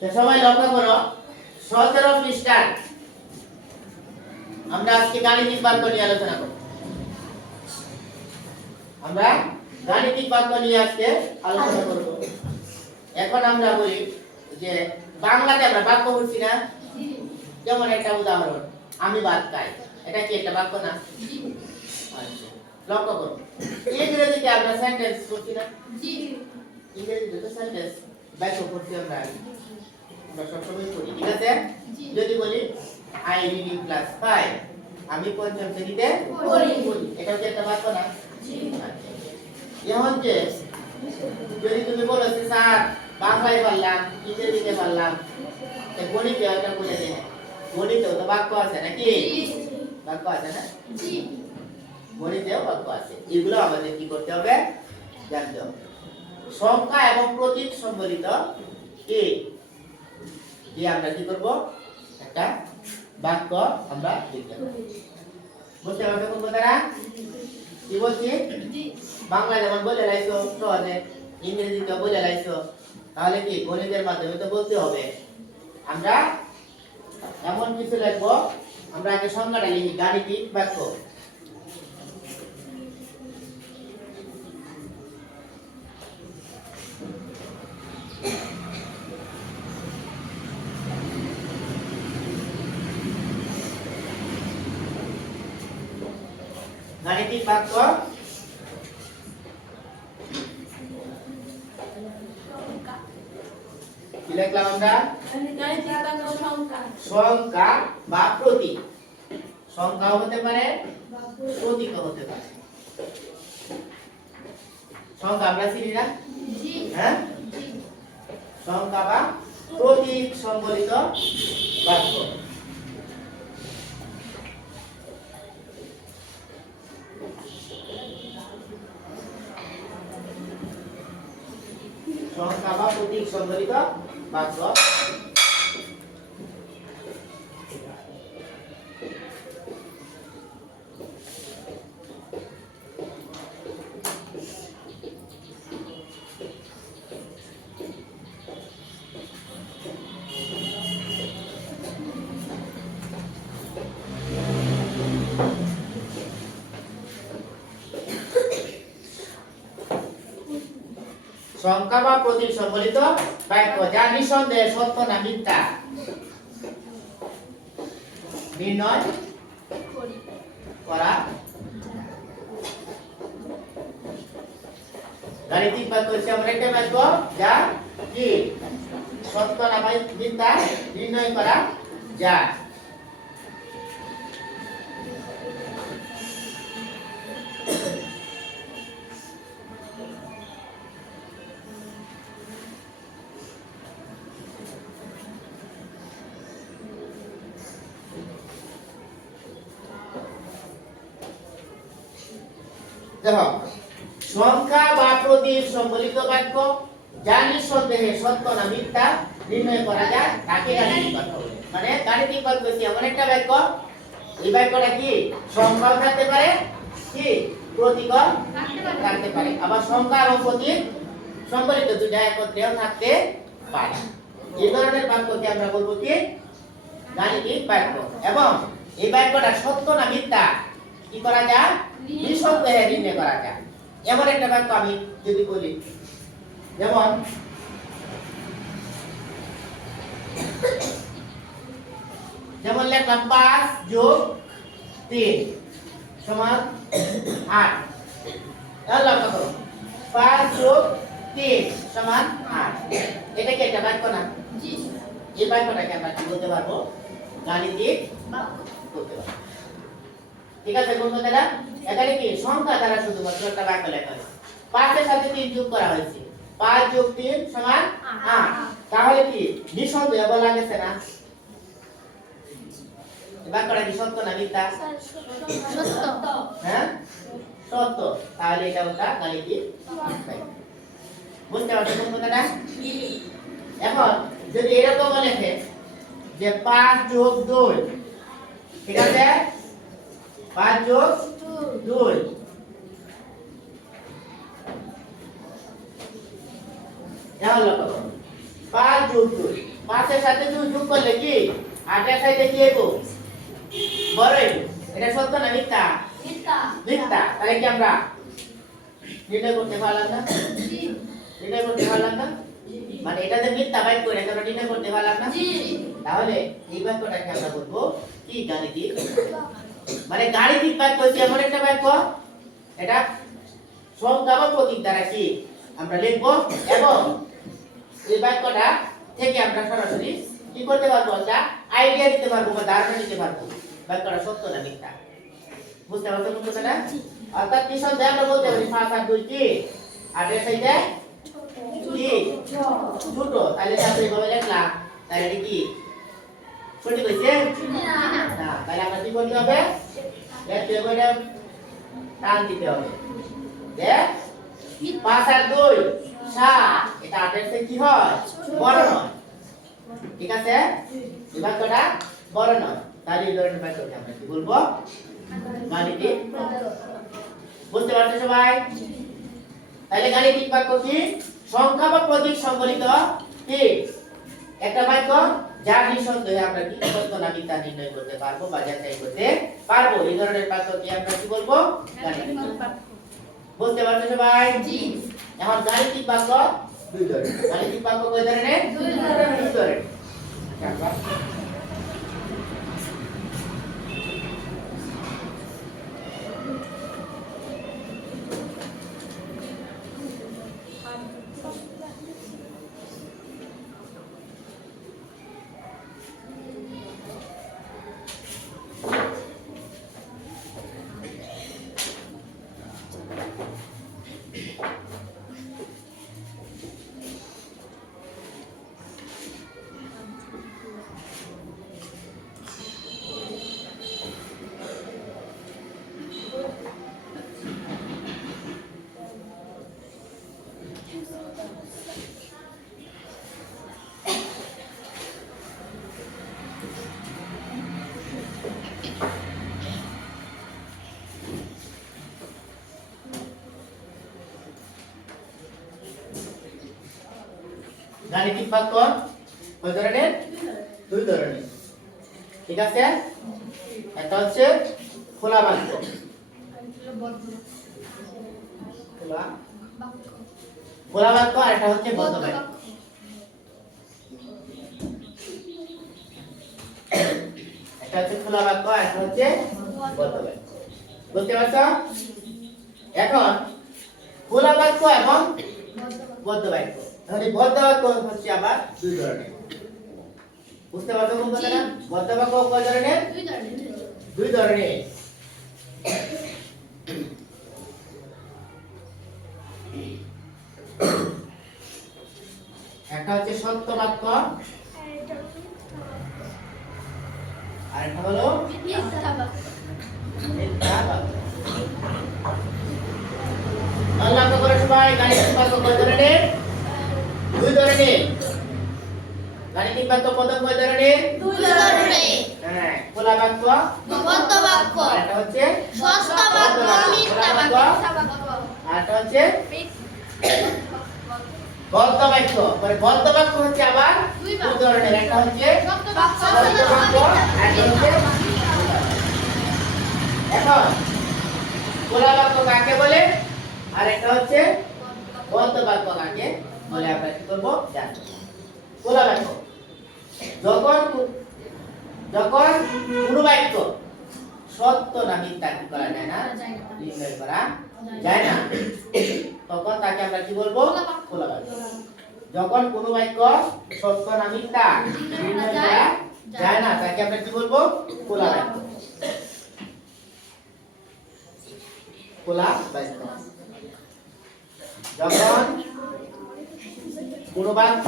তো সবাই লক্ষ্য করো 17 পৃষ্ঠা আমরা আজকে গাণিতিক বাক্য নিয়ে আলোচনা করব। আমরা গাণিতিক বাক্য নিয়ে আজকে আলোচনা করব। এখন আমরা বলি যে বাংলাতে আমরা বাক্য বলছি না, যেমন একটা উদাহরণ, আমি ভাত খাই, এটা কি একটা বাক্য না? আচ্ছা, লক্ষ্য করো ইংরেজিতে আমরা সেন্টেন্স করছি না? ইংরেজিতে তো সেন্টেন্স বাক্য করছি আমরা সবসময় করি, ঠিক আছে? যদি বলি আই রিড ইন ক্লাস 5, আমি পঞ্চম শ্রেণীতে পড়ি, এটা কি একটা বাক্য না? এখন যে যদি তুমি বলো যে স্যার বাংলায় বললাম, ইংরেজিতে বললাম, এই গণিতে একটা বলে দেয়, গণিতেও তো বাক্য আছে নাকি? বাক্য আছে না? গণিতেও বাক্য আছে। এগুলো আমাদের কি করতে হবে? জানতে হবে। সংখ্যা এবং প্রতীক সম্বলিত কি দিয়ে আমরা কি করব? একটা বাক্য আমরা লিখতে হবে। বুঝতে পারছো কোন কথাটা? কি বলছি? বাংলা যেমন বলে লাইছো সহজে, ইংরেজিতে বলে লাইছো, তাহলে কি গণিতের মাধ্যমে তো বলতে হবে। আমরা এমন কিছু লিখবো, আমরা আগে সংজ্ঞাটা লিখি, গাণিতিক বাক্য। গাণিতিক বাক্য কি লিখলাম আমরা? সংখ্যা বা প্রতীক। সংখ্যা হতে পারে, প্রতীক হতে পারে। সংখ্যা আমরা চিনি না? হ্যাঁ, সংখ্যা বা প্রতীক সম্বলিত বাক্য। সংখ্যা বা প্রতীক সম্বলিত বাক্য। সংখ্যা বা প্রতীক সম্বলিত বাক্য যা নিঃসন্দেহে সত্য না মিথ্যা নির্ণয় করা। গাণিতিক বাক্য হচ্ছে এমন একটা বাক্য যা কি সত্য না মিথ্যা নির্ণয় করা যায়। দেখো, সংখ্যা বা প্রতীক সম্বলিত বাক্য যা নিঃসন্দেহে সত্য না মিথ্যা নির্ণয় করা যায় তাকে গাণিতিক বাক্য বলে। মানে গাণিতিক বাক্য হচ্ছে এমন একটা বাক্য, এই বাক্যটা কি সংখ্যাও থাকতে পারে, কি প্রতীকও থাকতে পারে, আবার সংখ্যা এবং প্রতীক সম্বলিত দুটো একত্রেও থাকতে পারে। এই ধরনের বাক্যকে আমরা বলবো কি গাণিতিক বাক্য। এবং এই বাক্যটা সত্য না মিথ্যা কি করা যায়? নিঃসন্দেহে নির্ণয় করা যায়। এমন একটা বাক্য আমি যদি বলি, যেমন লিখলাম 5 যোগ 3 সমান 8। এবার লক্ষ্য করো 5 যোগ 3 সমান 8, এটা কি একটা বাক্য না? এই বাক্যটাকে আমরা কি বলতে পারবো? গাণিতিক বাক্য বলতে পারবো। ঠিক আছে কোন কথাটা? এখানে কি সংখ্যা দ্বারা শুধুমাত্র একটা বাক্য লেখা হয়েছে, 5 এর সাথে 3 যোগ করা হয়েছে, 5 যোগ 3 সমান 8। তাহলে কি নিঃসন্দেহে বলা গেছে না এই বাক্যটা কি সত্য না মিথ্যা? সত্য। হ্যাঁ, সত্য। তাহলে এটা একটা গাণিতিক বাক্য। বুঝতে পারছো কোন কথাটা? এখন যদি এরকম লেখে যে 5 যোগ 2, ঠিক আছে, 5 যোগ 2 এখন লক্ষ্য করো 5 যোগ 2 5 এর সাথে 2 যোগ করলে কি 8 এর সাথে কি হইব বড় হইব এটা সত্য না মিথ্যা মিথ্যা তাহলে কি আমরা নির্ণয় করতে পারলাম না জি নির্ণয় করতে পারলাম না মানে এটা যে মিথ্যা বাক্য এটা আমরা নির্ণয় করতে পারলাম না জি তাহলে এই বাক্যটাকে আমরা বলবো কি গাণিতিক মানে গাণিতিক বাক্য হচ্ছে এমন একটা বাক্য এটা সংখ্যা বা প্রতীক দ্বারা কি আমরা লিখব এবং এই বাক্যটা থেকে আমরা সরাসরি কি করতে পারবো একটা আইডিয়া দিতে পারবো বা ধারণা দিতে পারবো বাক্যটা সত্য না মিথ্যা বুঝতে পারছো বুঝতে না অর্থাৎ কি সব আমরা বলতে পারি 5 আর 2 কি 8 এর সাথে কি ছোট তাহলে আমরা এইভাবে লিখলাম তাহলে এটা কি সঠিক হইছে না তাহলে আমরা কি করতে হবে লিখতে হবে এটা টান দিতে হবে দেখ 5 আর 2 7 এটা 8 এর থেকে কি হয় বড় নয় ঠিক আছে এই বাক্যটা বড় নয় তাহলে এই ধরনের বাক্যকে আমরা কি বলবো গাণিতিক বুঝতে পারছো সবাই তাহলে গাণিতিক বাক্য কি সংখ্যা বা প্রতীক সংবলিত কি একটা বাক্য যার নিঃসন্দেহে আমরা কি সত্য না মিথ্যা নির্ণয় করতে পারবো বা যাচাই করতে পারবো এই ধরনের বাক্যকে আমরা কি বলবো গাণিতিক বুঝতে পারছো সবাই জি এখন গাণিতিক বাক্য দুই ধরনের গাণিতিক বাক্য কয় ধরনের দুই ধরনের আচ্ছা গাণিতিক বাক্য কয় ধরনের দুই ধরনের ঠিক আছে একটা হচ্ছে খোলা বাক্য খোলা বাক্য আর একটা হচ্ছে বদ্ধ বাক্য একটা হচ্ছে খোলা বাক্য আর একটা হচ্ছে বদ্ধ বাক্য বুঝতে পারছো এখন খোলা বাক্য এবং বদ্ধ বাক্য তাহলে বদ্ধ বাক্য হচ্ছে আবার দুই ধরনের বুঝতে পারছো কোন কথাটা বদ্ধ বাক্য কয় ধরনের দুই ধরনের একটা হচ্ছে সত্য বাক্য আর একটা হলো মিথ্যা বাক্য আল্লাহ করে সবাই গাণিতিক বাক্য কয় ধরনের দুই ধরনের গাণিতিক বাক্য প্রথম কয় ধরনের দুই ধরনের হ্যাঁ খোলা বাক্য বদ্ধ বাক্য আর এটা হচ্ছে সত্য বাক্য মিথ্যা বাক্য আর এটা হচ্ছে বদ্ধ বাক্য মানে বদ্ধ বাক্য হচ্ছে আবার দুই ধরনের একটা হচ্ছে সত্য বাক্য আর একটা হচ্ছে এখন খোলা বাক্য কাকে বলে আর একটা হচ্ছে বদ্ধ বাক্য কাকে বলে আমরা কি করব জানব খোলা বাক্য যখন কোনো বাক্য সত্য না মিথ্যা কি করা যায় না নির্ণয় করা যায় না তখন তাকে আমরা কি বলবো খোলা বাক্য যখন কোনো বাক্য সত্য না মিথ্যা নির্ণয় করা যায় না তাকে আমরা কি বলবো খোলা বাক্য খোলা বাক্য যখন কোনো বাক্য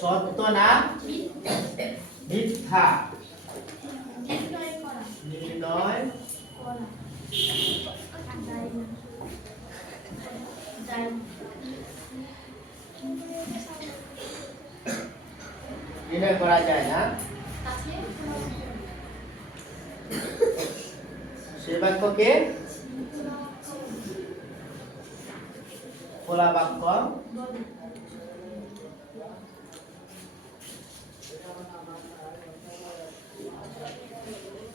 সত্য না মিথ্যা নির্ণয় করা যায় না সে বাক্যকে খোলা বাক্য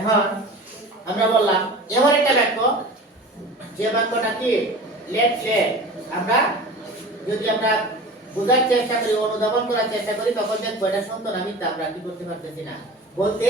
এখন আমরা বললাম এমন একটা বাক্য যে বাক্যটা কি লেটলে আমরা যদি আমরা বোঝার চেষ্টা করি অনুধাবন করার চেষ্টা করি তখন দেখবো এটা সত্য না মিথ্যা আমরা কি করতে পারতেছি না বলতে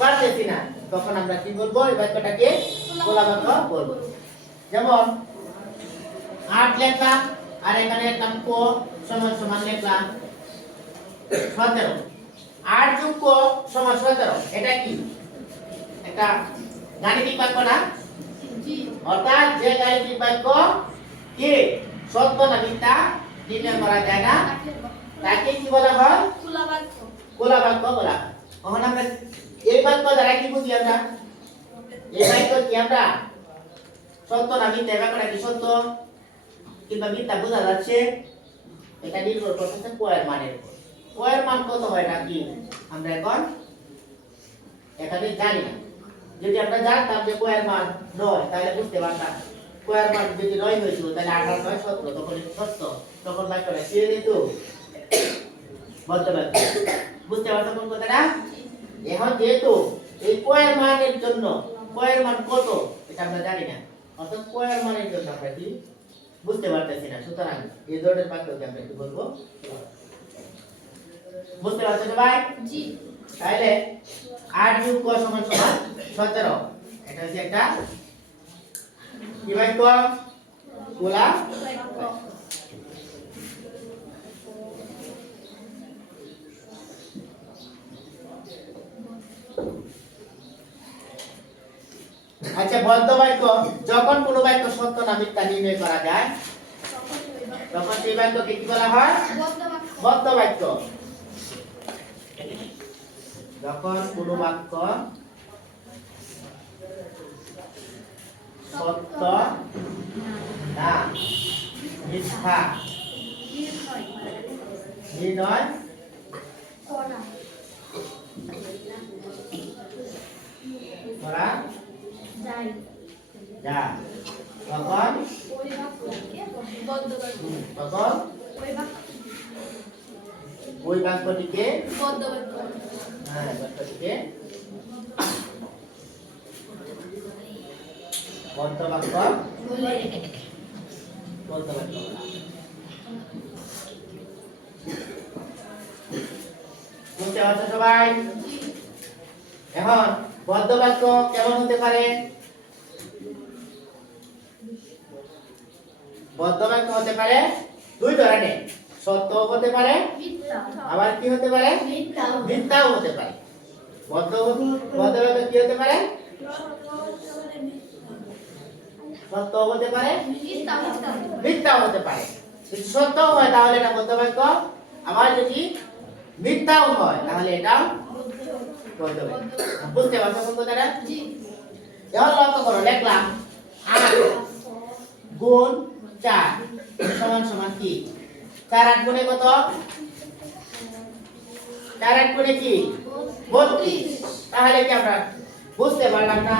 পারতেছি না তখন আমরা কি বলবো এই বাক্যটাকে খোলা বাক্য বলবো যেমন 8 লিখলাম আর এখানে লিখলাম কো সমান সমান লিখলাম 17 8 যোগ কো সমান 17 এটা কি একটা গাণিতিক বাক্য না জি অর্থাৎ যে গাণিতিক বাক্য কি সত্য না মিথ্যা নির্ণয় করা যায় না তাকে কি বলা হয় খোলা বাক্য বলা হয় তখন আমরা এই বাক্য দ্বারা কি বুঝি আমরা এই বাক্য কি আমরা সত্য না মিথ্যা বাক্যটা কি সত্য কিংবা মিথ্যা বোঝা যাচ্ছে এটা নির্ভর করতেছে কোয়ের মানের উপর কোয়ের মান কত হয় না কি আমরা এখন এখানে জানি না যদি আমরা জানতাম যে কোয়ের মান 9 তাহলে বুঝতে পারতাম কোয়ের মান যদি 9 হইতো তাহলে 18 9 17 তখন সত্য তখন বাক্যটা ছেড়ে দিত বলতে পারত বুঝতে পারছো কোন কথাটা এখন যেহেতু এই কোয়ের মানের জন্য কোয়ের মান কত এটা আমরা জানি না অর্থাৎ কোয়ের মানের জন্য আমরা কি বুঝতে পারতেছি না সুতরাং এই ধরনের বাক্যকে আমরা কি বলবো বুঝতে পারছো সবাই জি তাহলে 8 যোগ ক সমান সমান 17 এটা হচ্ছে একটা কি বাক্য খোলা আচ্ছা বদ্ধ বাক্য যখন কোনো বাক্য সত্য না মিথ্যা নির্ণয় করা যায় তখন সেই বাক্যকে কি বলা হয় বদ্ধ বাক্য যখন কোনো বাক্য সত্য না মিথ্যা নির্ণয় করা যায় তখন ওই বাক্যটিকে বদ্ধ বাক্য হ্যাঁ বাক্যটিকে বদ্ধ বাক্য বদ্ধ বাক্য বুঝতে পারছো সবাই এখন বদ্ধ বাক্য কেমন হতে পারে বদ্ধ বাক্য হতে পারে দুই ধরনের সত্য হতে পারে আবার কি হতে পারে মিথ্যাও হতে পারে বদ্ধ বাক্য কি হতে পারে সত্য হতে পারে মিথ্যাও হতে পারে যদি সত্য হয় তাহলে এটা বদ্ধ বাক্য আবার যদি মিথ্যাও হয় তাহলে এটা বদ্ধ বাক্য বুঝতে পারছো কোন কথাটা জি এবার লক্ষ্য করো লিখলাম 8 গুণ 4 সমান সমান কি 4 8 গুণে কত 4 8 গুণে কি 32 তাহলে কি আমরা বুঝতে পারলাম না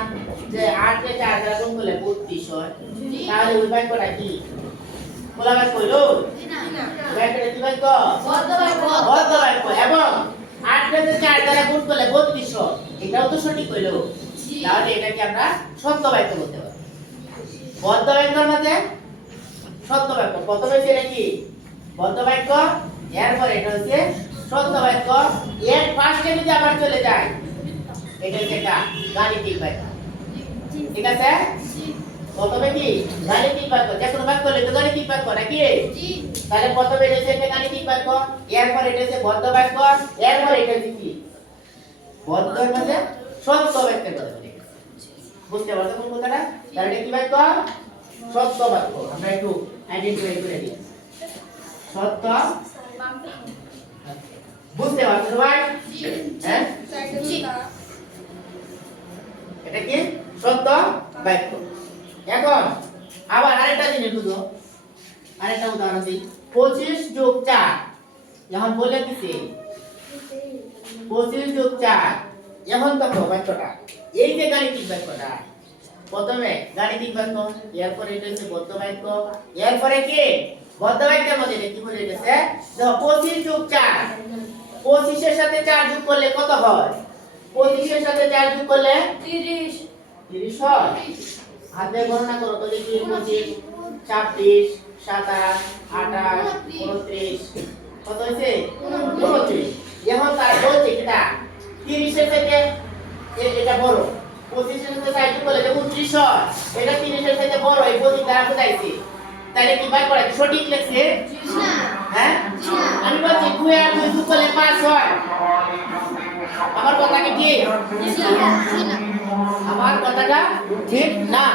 যে 8 কে 4 দ্বারা গুণ করলে 32 হয় তাহলে ওই বাক্যটা কি খোলা বাক্য হলো না বাক্যটা কি বাক্য বদ্ধ বাক্য এবং 8 কে 4 দ্বারা গুণ করলে 32 হয় এটাও তো সঠিক হলো তাহলে এটা কি আমরা সত্য বাক্য বলতে পারি বদ্ধ বাক্যের মধ্যে সত্য বাক্য প্রথমে ছিল কি বদ্ধ বাক্য এরপর এটা হচ্ছে সত্য বাক্য এর ফার্স্টে যদি আবার চলে যায় এটা হচ্ছে একটা গাণিতিক বাক্য ঠিক আছে প্রথমে কি গাণিতিক বাক্য যে কোনো বাক্য হলে তো গাণিতিক বাক্য নাকি জি তাহলে প্রথমে এটা হচ্ছে একটা গাণিতিক বাক্য এরপর এটা হচ্ছে বদ্ধ বাক্য এরপর এটা হচ্ছে কি বদ্ধের মধ্যে সত্য বাক্যের কথা বলি বুঝতে পারছো কোন কথাটা তাহলে এটা কি বাক্য সত্য বাক্য আমরা একটু আইডেন্টিফাই করে দিই সত্য বুঝতে পারছো সবাই হ্যাঁ এটা কি সত্য বাক্য এখন আবার আরেকটা জিনিস বুঝো আরেকটা উদাহরণ দিই 25 যোগ 4 এখন বলে দিছি 25 যোগ 4 এখন দেখো বাক্যটা এই যে গাণিতিক বাক্যটা প্রথমে গাণিতিক বাক্য, এরপরে এটা হচ্ছে বদ্ধ বাক্য, এরপরে কি বদ্ধ বাক্যের মধ্যে কি বলে গেছে? দেখো 25 যোগ 4, 25 এর সাথে 4 যোগ করলে কত হয়? 25 এর সাথে 4 যোগ করলে 30 30 হয়। হাতে গণনা করো তো দেখি 25, 26, 27, 28, 29 কত হয়েছে? 29। এখন তার বলছে কিটা 30 এর থেকে এটা বড়, 25 এর সাথে 4 যোগ করলে এটা 29 হয়। এটা 30 এর থেকে বড়, এই প্রতীক দ্বারা বোঝাইছে। তাহলে কি বাই করা সঠিক লেখছে? না হ্যাঁ না আমি বলছি 2 আর 2 যোগ করলে 5 হয়। আমার কথা কি ঠিক? না আমার কথাটা ঠিক না।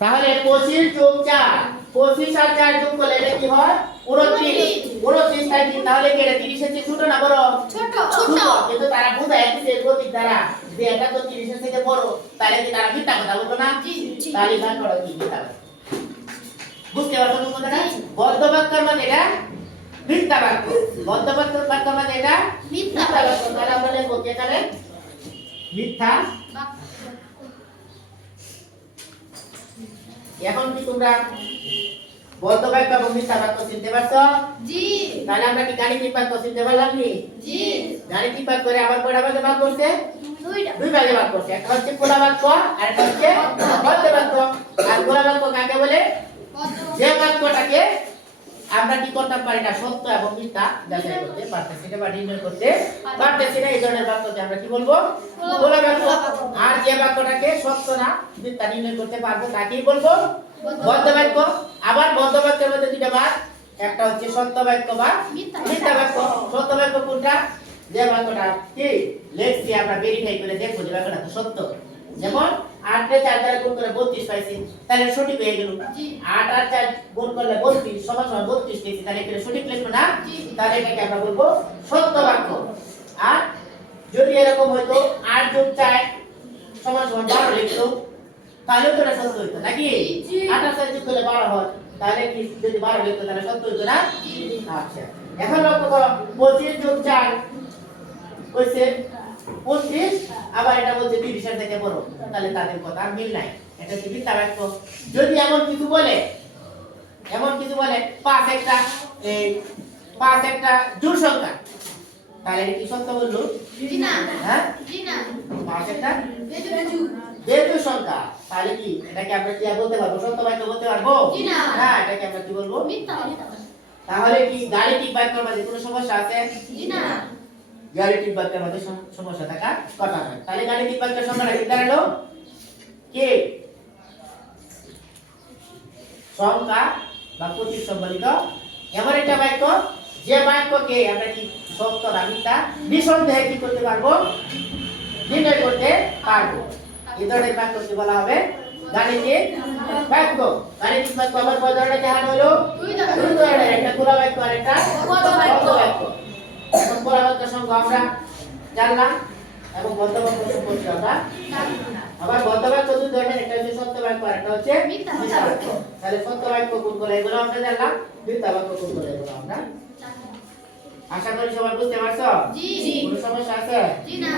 তাহলে 25 যোগ 4, 25 আর 4 যোগ করলে এটা কি হয়? 29। 29 তাই কি? তাহলে কি এটা 30 এর চেয়ে ছোট না বড়? ছোট ছোট। কিন্তু তারা বোঝায় যে প্রতীক দ্বারা যে এটা তো 30 এর থেকে বড়, তাহলে কি তারা মিথ্যা কথা বলতো না? জি জি তাহলে গান করা কি মিথ্যা কথা? বুঝতে পারছো তো কথাটা? বদ্ধ বাক্যের মানে এটা মিথ্যা বাক্য, বদ্ধ বাক্য মানে এটা মিথ্যা বাক্য। তাহলে আমরা লিখবো কি এখানে? মিথ্যা। এখন কি তোমরা বদ্ধ বাক্য এবং মিথ্যা বাক্য চিনতে পারছো? জি তাহলে আমরা কি গাণিতিক বাক্য চিনতে পারলাম কি? জি গাণিতিক বাক্য করে আবার কয়টা ভাগে ভাগ করছে? দুইটা দুই ভাগে ভাগ করছে। একটা হচ্ছে খোলা বাক্য আর একটা হচ্ছে বদ্ধ বাক্য। আর খোলা বাক্য কাকে বলে? যে বাক্যটাকে আমরা কি করতে পারি না, সত্য এবং মিথ্যা যাচাই করতে পারতেছি না বা নির্ণয় করতে পারতেছি না, এই ধরনের বাক্যকে আমরা কি বলবো? খোলা বাক্য। আর যে বাক্যটাকে সত্য না মিথ্যা নির্ণয় করতে পারবো তাকেই বলবো বদ্ধ বাক্য। আবার বদ্ধ বাক্যের মধ্যে দুইটা ভাগ, একটা হচ্ছে সত্য বাক্য বা মিথ্যা বাক্য। সত্য বাক্য কোনটা? যে বাক্যটা কি লেখছি আমরা ভেরিফাই করে দেখবো যে বাক্যটা তো সত্য। যেমন 8 রে 4 দ্বারা গুণ করে 32 পাইছি, তাহলে সঠিক হয়ে গেল। 8 আর 4 গুণ করলে 32 সমান সমান 32 পেয়েছি, তাহলে এটা সঠিক লিখবো না? তাহলে এটাকে আমরা বলবো সত্য বাক্য। আর যদি এরকম হতো 8 যোগ 4 সমান সমান 12 লিখতো, তাহলে তো এটা সত্য হইতো নাকি? 8 আর 4 যোগ করলে 12 হয়, তাহলে কি যদি 12 লিখতো তাহলে সত্য হইতো না? আচ্ছা, এখন লক্ষ্য করো 25 যোগ 4 হইছে 25, আবার এটা বলছে 30 এর থেকে বড়, তাহলে তাদের কথা মিল নাই, এটা কি মিথ্যা বাক্য। যদি এমন কিছু বলে 5 একটা এই 5 একটা জোড় সংখ্যা, তাহলে এটা কি সত্য বললো? জি না হ্যাঁ জি না 5 একটা বেজু বেজোড় সংখ্যা, তাহলে কি এটাকে আমরা কি আর বলতে পারবো? সত্য বাক্য বলতে পারবো জি না। না, এটাকে আমরা কি বলবো? মিথ্যা তাহলে কি গাণিতিক বাক্যের মধ্যে কোনো সমস্যা আছে? জি না গাণিতিক বাক্যের মধ্যে সমস্যা থাকা কথা নয়। তাহলে গাণিতিক বাক্যের সংজ্ঞাটা কি দাঁড়ালো? কি সংখ্যা বা প্রতীক সম্বলিত এমন একটা বাক্য যে বাক্যকে আমরা কি সত্য না মিথ্যা নিঃসন্দেহে কি করতে পারবো? নির্ণয় করতে পারবো। এই ধরনের বাক্যকে বলা হবে গাণিতিক বাক্য। গাণিতিক বাক্য আবার কয় ধরনের জাহান হলো? দুই ধরনের, একটা খোলা বাক্য আর একটা বদ্ধ বাক্য। এখন খোলা বাক্যের সংজ্ঞা আমরা জানলাম এবং বদ্ধ বাক্য সম্পর্কে আমরা আবার বদ্ধ বাক্য দুই ধরনের, একটা হচ্ছে সত্য বাক্য আর একটা হচ্ছে মিথ্যা বাক্য। তাহলে সত্য বাক্য কোনগুলো এগুলো আমরা জানলাম, মিথ্যা বাক্য কোনগুলো এগুলো আমরা। আশা করি সবাই বুঝতে পারছো? জি কোনো সমস্যা আছে? জি না